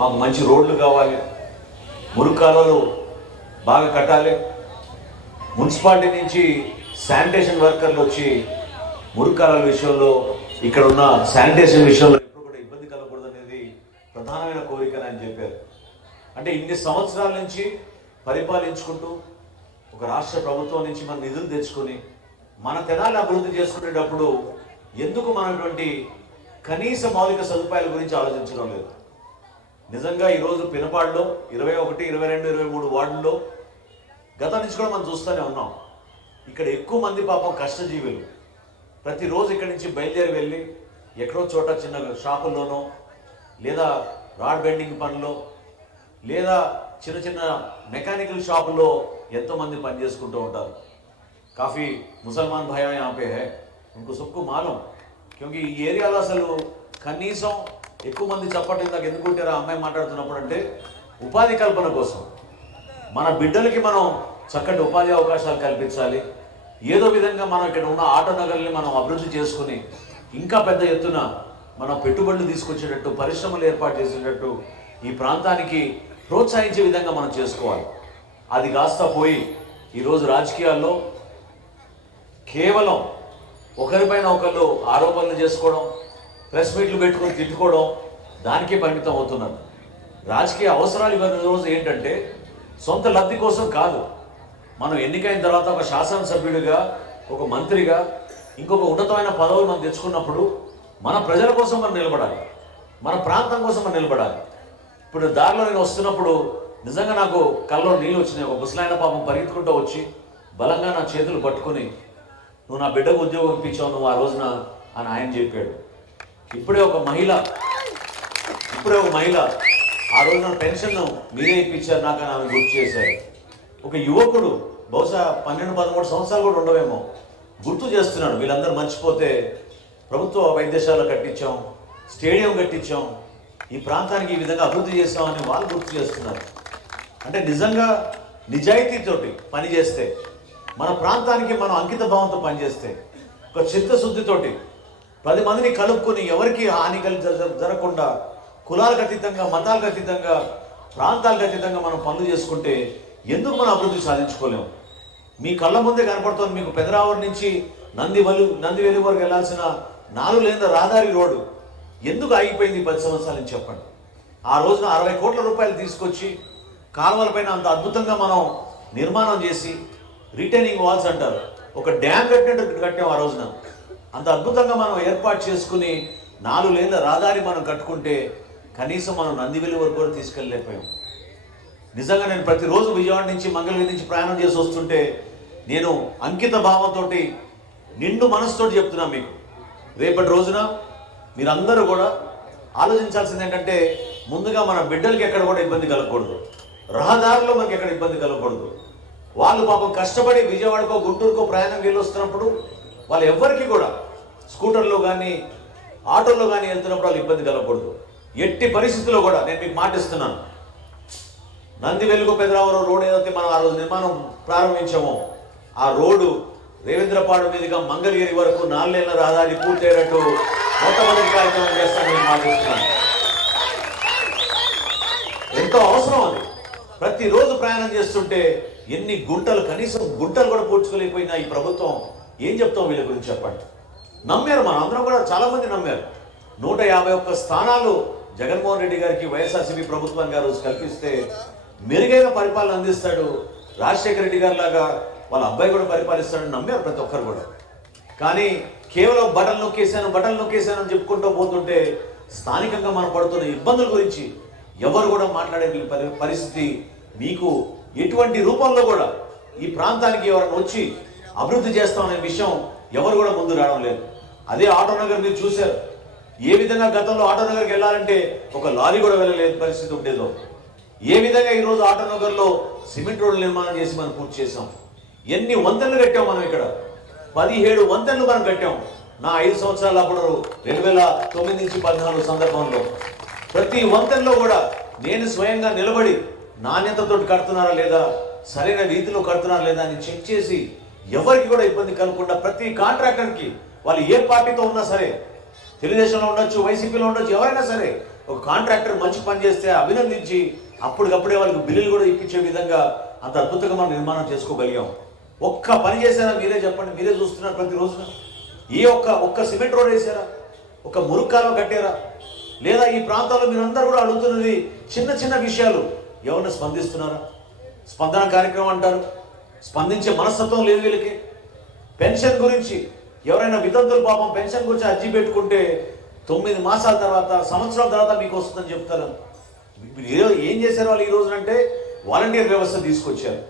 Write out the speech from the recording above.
మాకు మంచి రోడ్లు కావాలి, మురుకాలలో బాగా కట్టాలి, మున్సిపాలిటీ నుంచి శానిటేషన్ వర్కర్లు వచ్చి మురుకాల విషయంలో ఇక్కడ ఉన్న శానిటేషన్ విషయంలో ఎప్పుడు కూడా ఇబ్బంది కలగకూడదు అనేది ప్రధానమైన కోరిక అని చెప్పారు. అంటే ఇన్ని సంవత్సరాల నుంచి పరిపాలించుకుంటూ ఒక రాష్ట్ర ప్రభుత్వం నుంచి మన నిధులు తెచ్చుకొని మన తెనాలి అభివృద్ధి చేసుకునేటప్పుడు ఎందుకు మనటువంటి కనీస మౌలిక సదుపాయాల గురించి ఆలోచించడం లేదు. నిజంగా ఈరోజు పినపాడులో 21, 22, 23 వార్డుల్లో గత నుంచి కూడా మనం చూస్తూనే ఉన్నాం. ఇక్కడ ఎక్కువ మంది పాపం కష్టజీవులు ప్రతిరోజు ఇక్కడి నుంచి బయలుదేరి వెళ్ళి ఎక్కడో చోట చిన్న షాపుల్లోనో లేదా రాడ్ బెండింగ్ పనిలో లేదా చిన్న చిన్న మెకానికల్ షాపుల్లో ఎంతోమంది పని చేసుకుంటూ ఉంటారు. काफ़ी मुसलमान भाई यहाँ पे है, उनको सबको मालूम, क्योंकि ఈ ఏరియాలో అసలు కనీసం ఎక్కువ మంది చప్పట్లు ఇందాక ఎందుకుంటారా అమ్మాయి మాట్లాడుతున్నప్పుడు అంటే ఉపాధి కల్పన కోసం మన బిడ్డలకి మనం చక్కటి ఉపాధి అవకాశాలు కల్పించాలి. ఏదో విధంగా మనం ఇక్కడ ఉన్న ఆటో నగర్ని మనం అభివృద్ధి చేసుకుని ఇంకా పెద్ద ఎత్తున మనం పెట్టుబడులు తీసుకొచ్చేటట్టు, పరిశ్రమలు ఏర్పాటు చేసేటట్టు ఈ ప్రాంతానికి ప్రోత్సహించే విధంగా మనం చేసుకోవాలి. అది కాస్త పోయి ఈరోజు రాజకీయాల్లో కేవలం ఒకరిపైన ఒకళ్ళు ఆరోపణలు చేసుకోవడం, ప్రెస్ మీట్లు పెట్టుకొని తిట్టుకోవడం, దానికే పరిమితం అవుతున్నారు. రాజకీయ అవసరాలు ఇవన్నీ రోజు ఏంటంటే సొంత లబ్ధి కోసం కాదు. మనం ఎన్నికైన తర్వాత ఒక శాసనసభ్యుడిగా, ఒక మంత్రిగా, ఇంకొక ఉన్నతమైన పదవులు మనం తెచ్చుకున్నప్పుడు మన ప్రజల కోసం మనం నిలబడాలి, మన ప్రాంతం కోసం మనం నిలబడాలి. ఇప్పుడు దారిలో నేను వస్తున్నప్పుడు నిజంగా నాకు కళ్ళలో నీళ్ళు వచ్చినాయి. ఒక ముసలాయన పాపం పరిగెత్తుకుంటూ వచ్చి బలంగా నా చేతులు పట్టుకుని, నువ్వు నా బిడ్డకు ఉద్యోగం ఇప్పించావు నువ్వు ఆ రోజున అని ఆయన చెప్పాడు. ఇప్పుడే ఒక మహిళ ఆ రోజున పెన్షన్ మీరే ఇప్పించారు నాకు అని ఆమె గుర్తు చేశారు. ఒక యువకుడు బహుశా 12-13 సంవత్సరాలు కూడా ఉండవేమో గుర్తు చేస్తున్నాడు. వీళ్ళందరూ మర్చిపోతే ప్రభుత్వ వైద్యశాల కట్టించాం, స్టేడియం కట్టించాం, ఈ ప్రాంతానికి ఈ విధంగా అభివృద్ధి చేస్తామని వాళ్ళు గుర్తు చేస్తున్నారు. అంటే నిజంగా నిజాయితీతోటి పనిచేస్తే, మన ప్రాంతానికి మనం అంకిత భావంతో పనిచేస్తే, ఒక చిత్తశుద్ధితోటి 10 మందిని కలుపుకొని ఎవరికి హాని జరగకుండా కులాలకు అతీతంగా, మతాలకు అతీతంగా, ప్రాంతాలకు అతీతంగా మనం పనులు చేసుకుంటే ఎందుకు మనం అభివృద్ధి సాధించుకోలేము? మీ కళ్ళ ముందే కనపడుతుంది. మీకు పెదరావూరు నుంచి నందివెలుగు వరకు వెళ్ళాల్సిన 4 లేన్ల రహదారి రోడ్డు ఎందుకు ఆగిపోయింది 10 సంవత్సరాల నుంచి చెప్పండి. ఆ రోజున 60 కోట్ల రూపాయలు తీసుకొచ్చి కాలువలపైన అంత అద్భుతంగా మనం నిర్మాణం చేసి, రిటైనింగ్ వాల్స్ అంటారు, ఒక డ్యామ్ కట్టినట్టు కట్టాం. ఆ రోజున అంత అద్భుతంగా మనం ఏర్పాటు చేసుకుని 4 లేన్ల రహదారి మనం కట్టుకుంటే కనీసం మనం నందివెలుగు వరకు కూడా తీసుకెళ్ళలేకపోయాం. నిజంగా నేను ప్రతిరోజు విజయవాడ నుంచి మంగళగిరి నుంచి ప్రయాణం చేసి వస్తుంటే నేను అంకిత భావంతో నిండు మనసుతో చెప్తున్నా మీకు, రేపటి రోజున మీరందరూ కూడా ఆలోచించాల్సింది ఏంటంటే ముందుగా మన బిడ్డలకి ఎక్కడ కూడా ఇబ్బంది కలగకూడదు, రహదారుల్లో మనకి ఎక్కడ ఇబ్బంది కలగకూడదు. వాళ్ళు పాపం కష్టపడి విజయవాడకో గుంటూరుకో ప్రయాణం వెళ్ళొస్తున్నప్పుడు వాళ్ళు ఎవరికి కూడా స్కూటర్లో కానీ ఆటోల్లో కానీ వెళ్తున్నప్పుడు వాళ్ళు ఇబ్బంది కలగకూడదు. ఎట్టి పరిస్థితుల్లో కూడా నేను మీకు మాటిస్తున్నాను, నందివెలుగు పెదరావూరు రోడ్ ఏదైతే మనం ఆ రోజు నిర్మాణం ప్రారంభించామో ఆ రోడ్డు రేవేంద్రపాడు మీదుగా మంగళగిరి వరకు 4 లేన్ల రహదారి పూర్తయ్యేటట్టు మొట్టమొదటి కార్యక్రమం చేస్తానని నేను మాటిస్తున్నాను. ఎంతో అవసరం అది. ప్రతిరోజు ప్రయాణం చేస్తుంటే ఎన్ని గుంటలు, కనీసం గుంటలు కూడా పూడ్చుకోలేకపోయినా ఈ ప్రభుత్వం ఏం చెప్తాం వీళ్ళ గురించి చెప్పండి. నమ్మారు, మనం అందరం కూడా చాలా మంది నమ్మారు. 151 స్థానాలు జగన్మోహన్ రెడ్డి గారికి వైఎస్ఆర్సీపీ ప్రభుత్వానికి ఆ రోజు కల్పిస్తే మెరుగైన పరిపాలన అందిస్తాడు, రాజశేఖర రెడ్డి గారి లాగా వాళ్ళ అబ్బాయి కూడా పరిపాలిస్తాడని నమ్మారు ప్రతి ఒక్కరు కూడా. కానీ కేవలం బటన్ నొక్కేశాను అని చెప్పుకుంటూ పోతుంటే స్థానికంగా మనం పడుతున్న ఇబ్బందుల గురించి ఎవరు కూడా మాట్లాడే పరిస్థితి మీకు ఎటువంటి రూపంలో కూడా ఈ ప్రాంతానికి ఎవరైనా వచ్చి అభివృద్ధి చేస్తామనే విషయం ఎవరు కూడా ముందు రావడం లేదు. అదే ఆటో నగర్ మీరు చూశారు, ఏ విధంగా గతంలో ఆటో నగర్కి వెళ్ళాలంటే ఒక లారీ కూడా వెళ్ళలేని పరిస్థితి ఉండేదో, ఏ విధంగా ఈరోజు ఆటో నగర్లో సిమెంట్ రోడ్లు నిర్మాణం చేసి మనం పూర్తి చేసాం. ఎన్ని వంతెనలు కట్టాం మనం ఇక్కడ, 17 వంతెనలు మనం కట్టాం. నా 5 సంవత్సరాల అప్పుడు 2009 నుంచి 14 సందర్భంలో ప్రతి వంతెనలో కూడా నేను స్వయంగా నిలబడి నాణ్యతతో కడుతున్నారా లేదా, సరైన రీతిలో కడుతున్నారా లేదా అని చెక్ చేసి ఎవరికి కూడా ఇబ్బంది కలగకుండా ప్రతి కాంట్రాక్టర్కి వాళ్ళు ఏ పార్టీతో ఉన్నా సరే, తెలుగుదేశంలో ఉండొచ్చు, వైసీపీలో ఉండొచ్చు, ఎవరైనా సరే ఒక కాంట్రాక్టర్ మంచి పని చేస్తే అభినందించి అప్పటికప్పుడే వాళ్ళకి బిల్లులు కూడా ఇప్పించే విధంగా అంత అద్భుతంగా మనం నిర్మాణం చేసుకోగలిగాం. ఒక్క పని చేశారా మీరే చెప్పండి, మీరే చూస్తున్నారు ప్రతిరోజున. ఒక్క సిమెంట్ రోడ్ వేసారా, ఒక మురుగు కాలువ కట్టారా? లేదా ఈ ప్రాంతాల్లో మీరందరూ కూడా అడుగుతున్నది చిన్న చిన్న విషయాలు, ఎవరైనా స్పందిస్తున్నారా? స్పందన కార్యక్రమం అంటారు, స్పందించే మనస్తత్వం లేదు వీళ్ళకి. పెన్షన్ గురించి ఎవరైనా వితంతులు పాపం పెన్షన్ గురించి అర్జీ పెట్టుకుంటే 9 మాసాల తర్వాత, సంవత్సరాల తర్వాత మీకు వస్తుందని చెప్తారు. ఏం చేశారు వాళ్ళు ఈ రోజునంటే వాలంటీర్ వ్యవస్థ తీసుకొచ్చారు.